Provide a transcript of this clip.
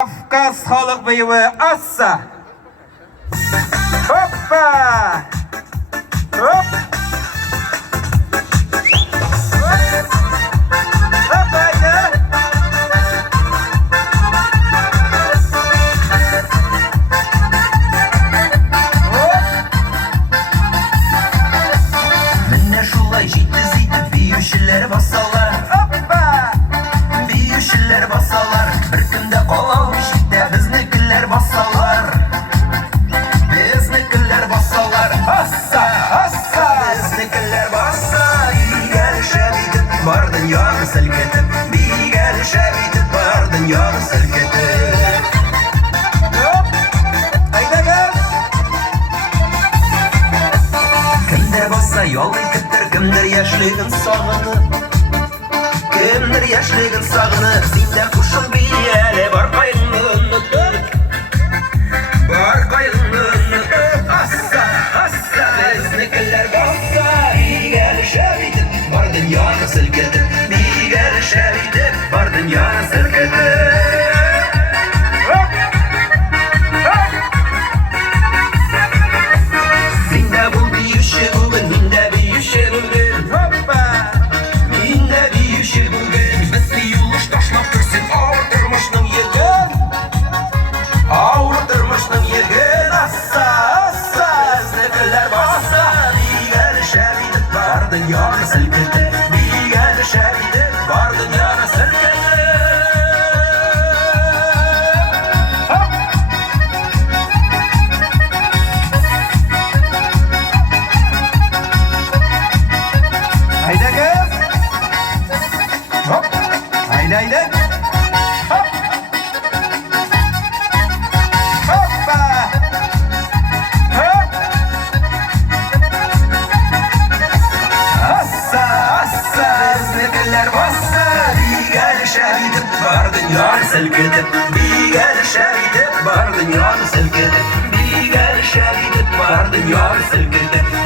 Kafkas Halk Bey'i Assa. Hoppa. Hop. Hoppa ya. Менә шулай җитез биючеләр басалар. Hoppa. Биючеләр басалар. Беркемдә калалмый җитә безнекеләр басалар. Безнекеләр басалар. Assa. Assa. Безнекеләр баса. Бигәр шәбитеп бар дөньяны селкетеп. Бигәр шәбитеп бар дөньяны селкетеп. Hop. Hayda gel. Кемдер баса ялгый көттер, кемдер яшьлеген сагынып. Кемдер яшьлеген сагынып, синдә кушыл бияле бар кайгыңны онытып. Бар кайгыңны онытып. Assa, assa, безнекеләр баса. Бигәр шәбитеп, бар дөньяны селкетеп. Бигәр шәбитеп, бар дөньяны селкетеп. Hop. Hop. Синдә бул биюче бүген, миндә биюче бүген. Hoppa. Миндә биюче бүген. Без юлыш ташлап керсен, авыр тормышның йөген. Авыр тормышның йөген. Assa, assa, безнекеләр баса. Бигәр шәбитеп, бар дөньяны селкетеп. Бигәр шәбитеп, бар дөньяны селкетеп. Hop. Hayda gel. Hop. Hayda hayda. Hop. Hoppa. Hop. Assa, assa. Безнекеләр баса. Бигәр шәбитеп, бар дөньяны селкетеп. Бигәр шәбитеп, бар дөньяны селкетеп. Бигәр шәбитеп, бар дөньяны селкетеп.